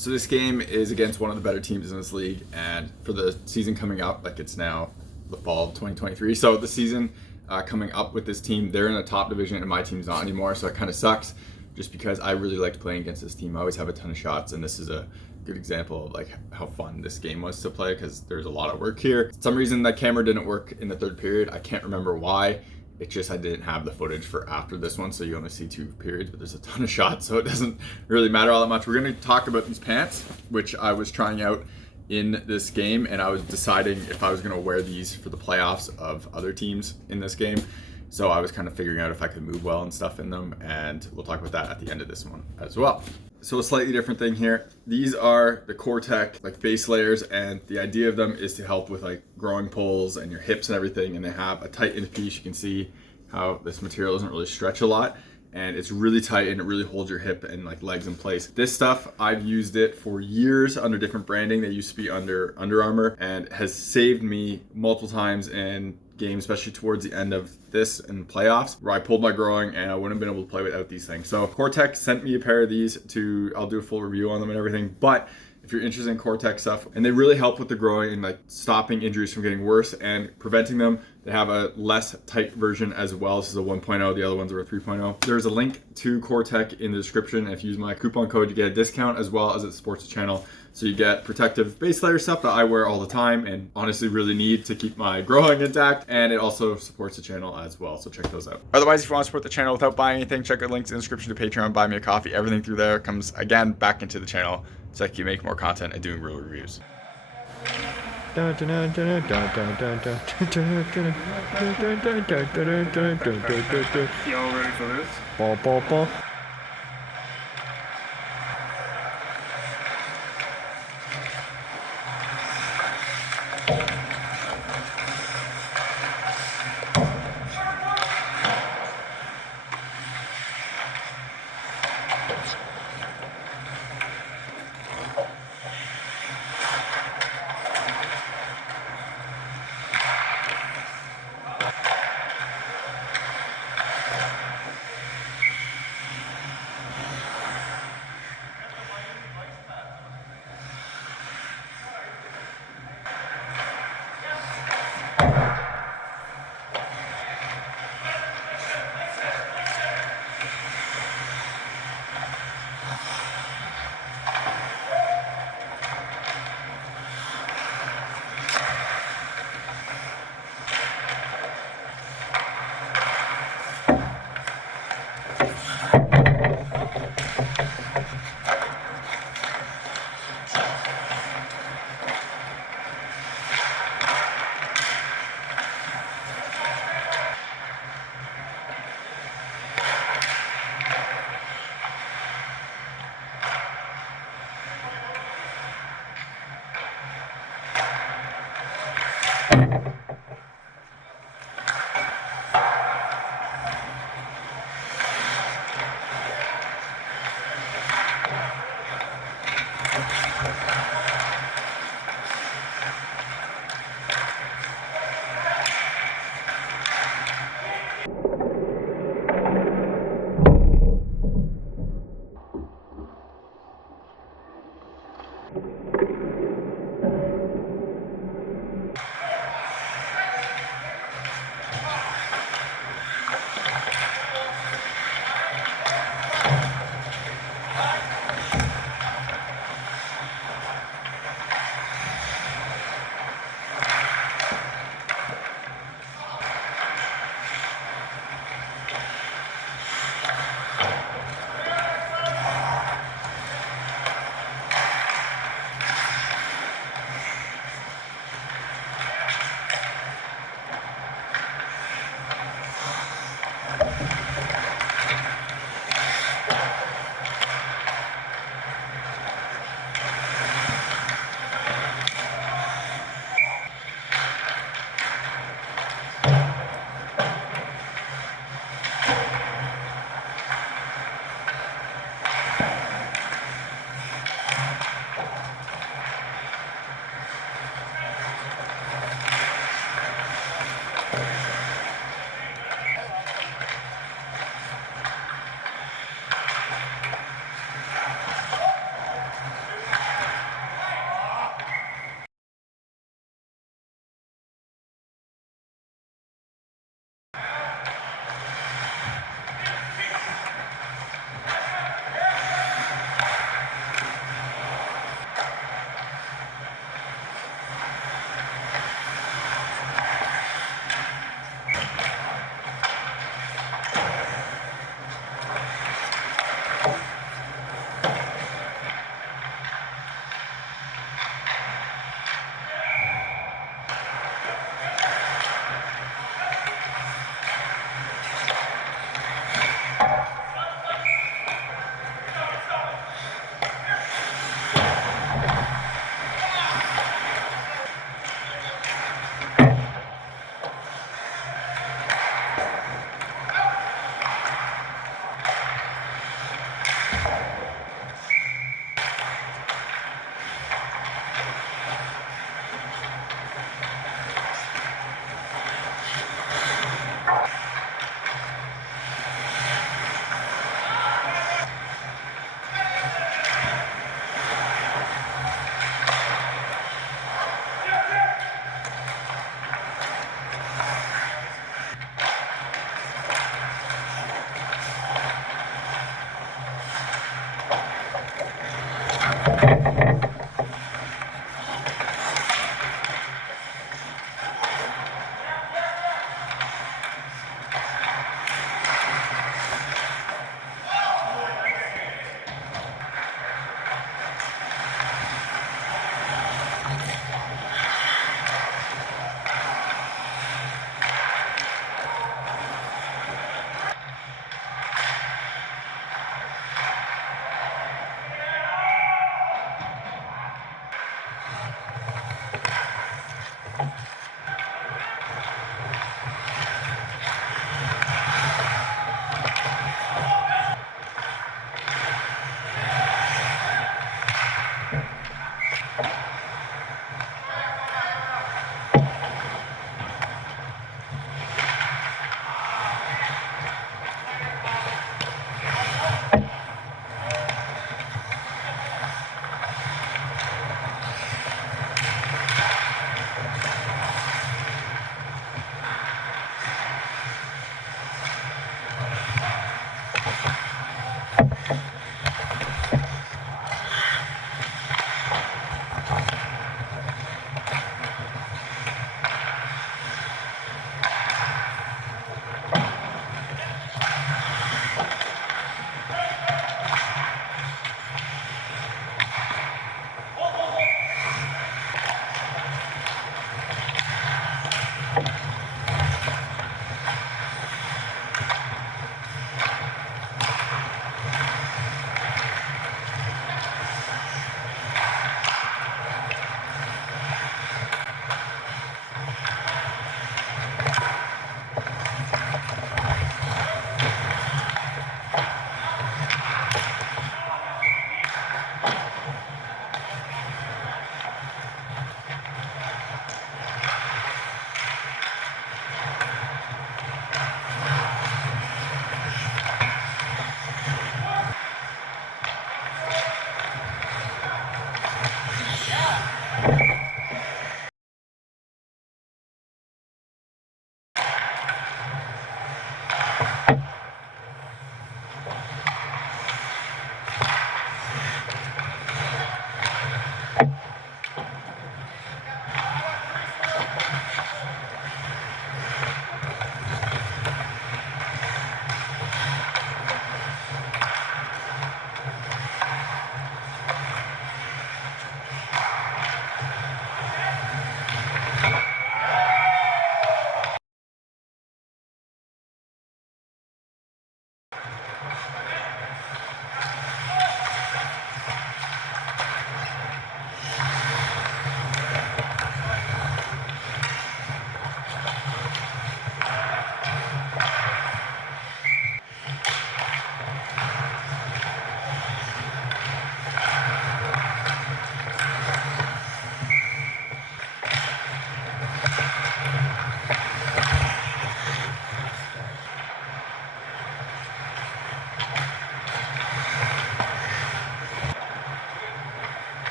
So this game is against one of the better teams in this league, and for the season coming up, like it's now the fall of 2023. So the season coming up with this team, they're in the top division and my team's not anymore, so it kind of sucks just because I really liked playing against this team. I always have a ton of shots, and this is a good example of like how fun this game was to play because there's a lot of work here. For some reason that camera didn't work in the third period. I can't remember why. It's just I didn't have the footage for after this one, so you only see 2 periods, but there's a ton of shots, so it doesn't really matter all that much. We're going to talk about these pants, which I was trying out in this game, and I was deciding if I was going to wear these for the playoffs of other teams in this game. So I was kind of figuring out if I could move well and stuff in them, and we'll talk about that at the end of this one as well. So a slightly different thing here. These are the Konekt like base layers, and the idea of them is to help with like growing poles and your hips and everything, and they have a tight end piece. You can see how this material doesn't really stretch a lot, and it's really tight and it really holds your hip and like legs in place. This stuff, I've used it for years under different branding. They used to be under Under Armour, and has saved me multiple times in games, especially towards the end of this and playoffs, where I pulled my groin and I wouldn't have been able to play without these things. So Konekt sent me a pair of these I'll do a full review on them and everything, but if you're interested in Konekt stuff, and they really help with the groin and like stopping injuries from getting worse and preventing them. They have a less tight version as well. This is a 1.0, the other ones are a 3.0. There's a link to Konekt in the description. If you use my coupon code, you get a discount, as well as it supports the channel. So you get protective base layer stuff that I wear all the time and honestly really need to keep my groin intact, and it also supports the channel as well, so check those out. Otherwise, if you want to support the channel without buying anything, check out links in the description to Patreon, buy me a coffee. Everything through there comes again back into the channel so I can make more content and doing real reviews. Y'all ready for this? Ball, ball, ball.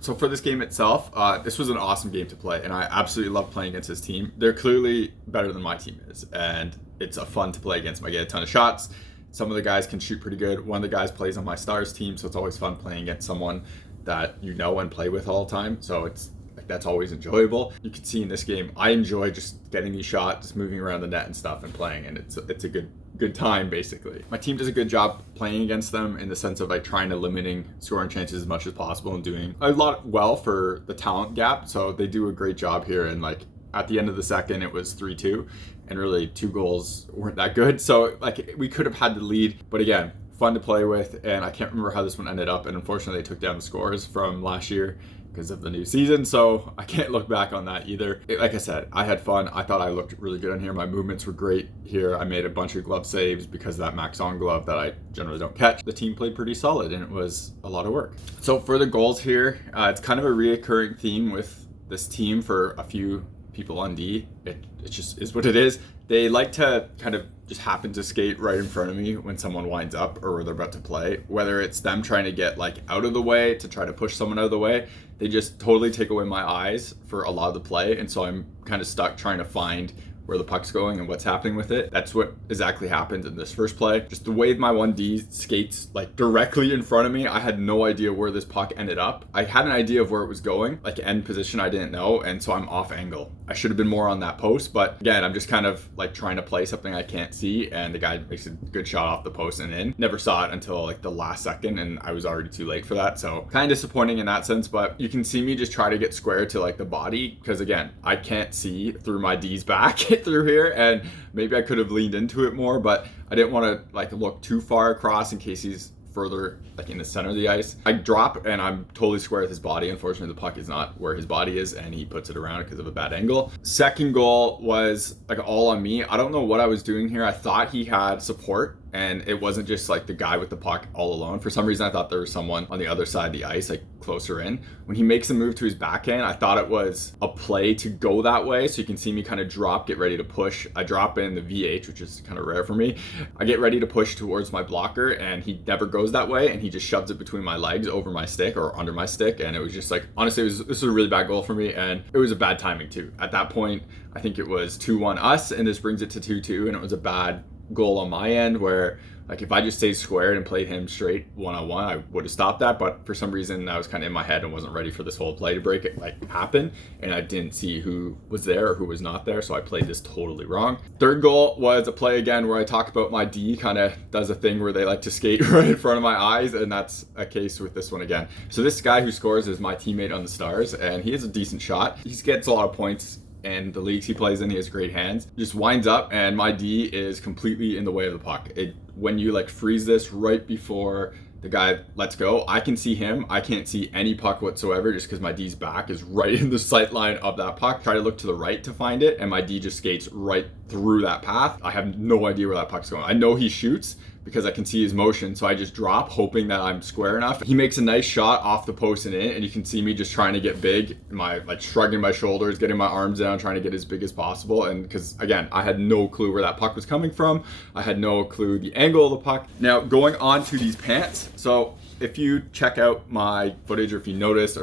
So for this game itself, this was an awesome game to play, and I absolutely love playing against this team. They're clearly better than my team is, and it's a fun to play against them. I get a ton of shots. Some of the guys can shoot pretty good. One of the guys plays on my stars team, so it's always fun playing against someone that you know and play with all the time. So it's like that's always enjoyable. You can see in this game, I enjoy just getting these shots, just moving around the net and stuff and playing, and it's a good time basically. My team does a good job playing against them in the sense of like trying to limiting scoring chances as much as possible and doing a lot well for the talent gap. So they do a great job here, and like at the end of the second it was 3-2 and really 2 goals weren't that good. So like we could have had the lead, but again, fun to play with, and I can't remember how this one ended up, and unfortunately they took down the scores from last year because of the new season, so I can't look back on that either. Like I said, I had fun. I thought I looked really good on here. My movements were great here. I made a bunch of glove saves because of that Maxond glove that I generally don't catch. The team played pretty solid and it was a lot of work. So for the goals here, it's kind of a reoccurring theme with this team for a few people on D. It just is what it is. They like to kind of just happen to skate right in front of me when someone winds up or they're about to play. Whether it's them trying to get like out of the way to try to push someone out of the way, they just totally take away my eyes for a lot of the play. And so I'm kind of stuck trying to find where the puck's going and what's happening with it. That's what exactly happened in this first play. Just the way my 1D skates like directly in front of me, I had no idea where this puck ended up. I had an idea of where it was going, like end position I didn't know, and so I'm off angle. I should have been more on that post, but again, I'm just kind of like trying to play something I can't see, and the guy makes a good shot off the post and in. Never saw it until like the last second, and I was already too late for that, so kind of disappointing in that sense. But you can see me just try to get square to like the body, because again, I can't see through my D's back through here, and maybe I could have leaned into it more, but I didn't want to like look too far across in case he's further like in the center of the ice. I drop and I'm totally square with his body. Unfortunately, the puck is not where his body is, and he puts it around because of a bad angle. Second goal was like all on me. I don't know what I was doing here. I thought he had support and it wasn't just like the guy with the puck all alone. For some reason, I thought there was someone on the other side of the ice, like closer in. When he makes a move to his backhand, I thought it was a play to go that way. So you can see me kind of drop, get ready to push. I drop in the VH, which is kind of rare for me. I get ready to push towards my blocker, and he never goes that way, and he just shoves it between my legs over my stick or under my stick. And it was just like, honestly, this was a really bad goal for me, and it was a bad timing too. At that point, I think it was 2-1 us, and this brings it to 2-2, and it was a bad goal on my end where like if I just stayed squared and played him straight one-on-one, I would have stopped that. But for some reason, I was kind of in my head and wasn't ready for this whole play to break it like happen, and I didn't see who was there or who was not there, so I played this totally wrong. Third goal was a play again where I talk about my D kind of does a thing where they like to skate right in front of my eyes, and that's a case with this one again. So this guy who scores is my teammate on the Stars, and he has a decent shot. He gets a lot of points and the leagues he plays in, he has great hands. Just winds up, and my D is completely in the way of the puck. When you like freeze this right before the guy lets go, I can see him. I can't see any puck whatsoever just because my D's back is right in the sight line of that puck. Try to look to the right to find it, and my D just skates right through that path. I have no idea where that puck's going. I know he shoots because I can see his motion, so I just drop hoping that I'm square enough. He makes a nice shot off the post and in, and you can see me just trying to get big, like shrugging my shoulders, getting my arms down, trying to get as big as possible. And because again, I had no clue where that puck was coming from. I had no clue the angle of the puck. Now going on to these pants. So if you check out my footage, or if you notice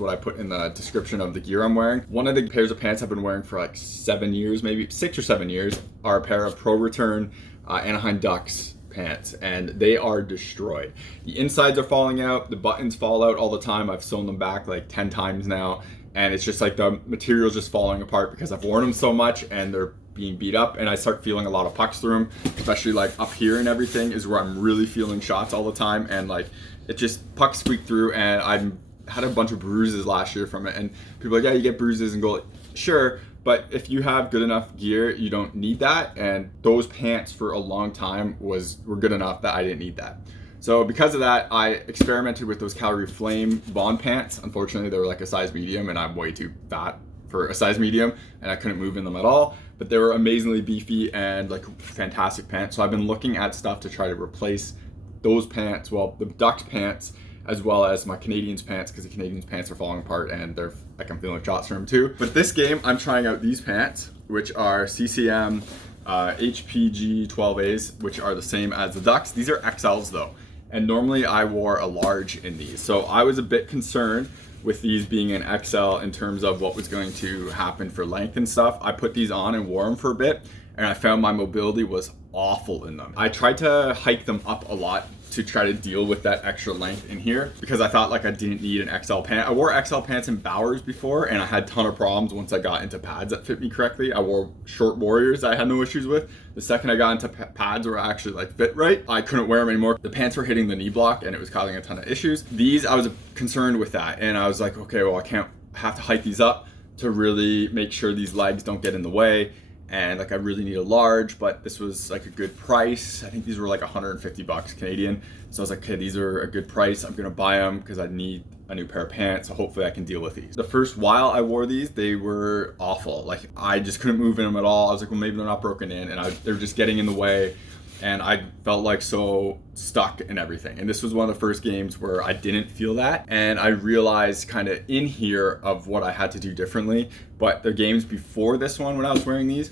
what I put in the description of the gear I'm wearing, one of the pairs of pants I've been wearing for like 7 years, maybe 6 or 7 years, are a pair of Pro Return Anaheim Ducks pants, and they are destroyed. The insides are falling out, the buttons fall out all the time. I've sewn them back like 10 times now, and it's just like the material's just falling apart because I've worn them so much and they're being beat up, and I start feeling a lot of pucks through them, especially like up here and everything is where I'm really feeling shots all the time, and like it just pucks squeak through, and I had a bunch of bruises last year from it. And people are like, yeah, you get bruises and goal. Sure, but if you have good enough gear, you don't need that. And those pants for a long time were good enough that I didn't need that. So because of that, I experimented with those Calorie Flame Bond pants. Unfortunately, they were like a size medium, and I'm way too fat for a size medium, and I couldn't move in them at all. But they were amazingly beefy and like fantastic pants. So I've been looking at stuff to try to replace those pants, well, the Ducks pants, as well as my Canadians pants, because the Canadians pants are falling apart and they're like, I'm feeling shots from them too. But this game, I'm trying out these pants, which are CCM HPG 12As, which are the same as the Ducks. These are XLs though, and normally I wore a large in these. So I was a bit concerned with these being an XL in terms of what was going to happen for length and stuff. I put these on and wore them for a bit, and I found my mobility was awful in them. I tried to hike them up a lot to try to deal with that extra length in here, because I thought like I didn't need an XL pant. I wore XL pants in Bauer's before, and I had a ton of problems once I got into pads that fit me correctly. I wore short Warriors that I had no issues with. The second I got into pads where I actually like fit right, I couldn't wear them anymore. The pants were hitting the knee block, and it was causing a ton of issues. These, I was concerned with that, and I was like, okay, well, I have to hike these up to really make sure these legs don't get in the way. and like I really need a large, but this was like a good price. I think these were like 150 bucks Canadian. So I was like, okay, these are a good price. I'm gonna buy them because I need a new pair of pants, so hopefully I can deal with these. The first while I wore these, they were awful. Like I just couldn't move in them at all. I was like, well, maybe they're not broken in, and they're just getting in the way, and I felt like so stuck in everything. And this was one of the first games where I didn't feel that, and I realized kind of in here of what I had to do differently. But the games before this one, when I was wearing these,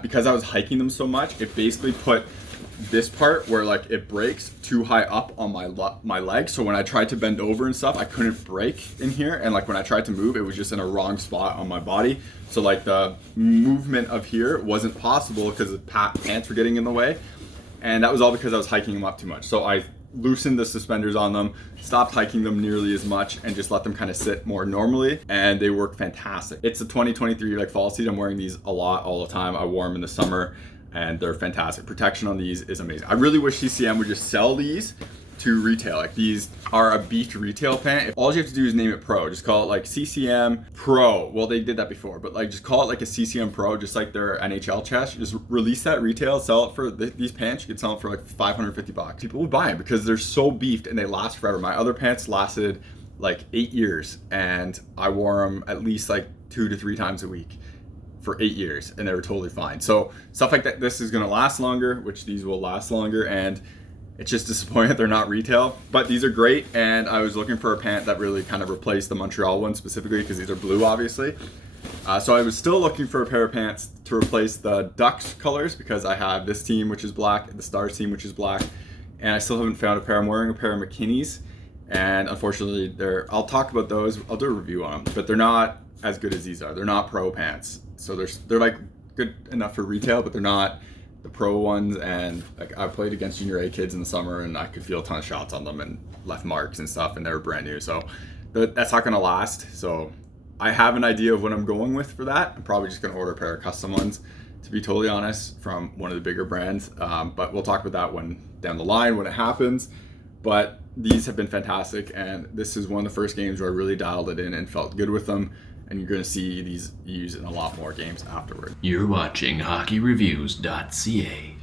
because I was hiking them so much, it basically put this part where like it breaks too high up on my leg, so when I tried to bend over and stuff, I couldn't break in here, and like when I tried to move, it was just in a wrong spot on my body, so like the movement of here wasn't possible because the pants were getting in the way, and that was all because I was hiking them up too much. So I loosened the suspenders on them, stopped hiking them nearly as much, and just let them kind of sit more normally, and they work fantastic. It's a 2023 like fall season. I'm wearing these a lot all the time. I wore them in the summer, and they're fantastic. Protection on these is amazing. I really wish CCM would just sell these to retail. Like these are a beat retail pant. All you have to do is name it Pro. Just call it like CCM Pro. Well, they did that before, but like just call it like a CCM Pro, just like their NHL chest. Just release that retail, sell it for these pants. You could sell them for like 550 bucks. People would buy them because they're so beefed and they last forever. My other pants lasted like 8 years, and I wore them at least like 2 to 3 times a week for 8 years, and they were totally fine. So stuff like that, this is gonna last longer, which these will last longer, and it's just disappointing that they're not retail, but these are great. And I was looking for a pant that really kind of replaced the Montreal one specifically because these are blue, obviously. So I was still looking for a pair of pants to replace the Ducks colors because I have this team, which is black, and the Stars team, which is black, and I still haven't found a pair. I'm wearing a pair of McKinney's, and unfortunately I'll talk about those. I'll do a review on them, but they're not as good as these are. They're not pro pants. So they're like good enough for retail, but they're not the pro ones. And like I played against junior A kids in the summer, and I could feel a ton of shots on them and left marks and stuff, and they were brand new. So that's not gonna last. So I have an idea of what I'm going with for that. I'm probably just gonna order a pair of custom ones, to be totally honest, from one of the bigger brands. But we'll talk about that one down the line when it happens. But these have been fantastic, and this is one of the first games where I really dialed it in and felt good with them. And you're going to see these used in a lot more games afterward. You're watching HockeyReviews.ca.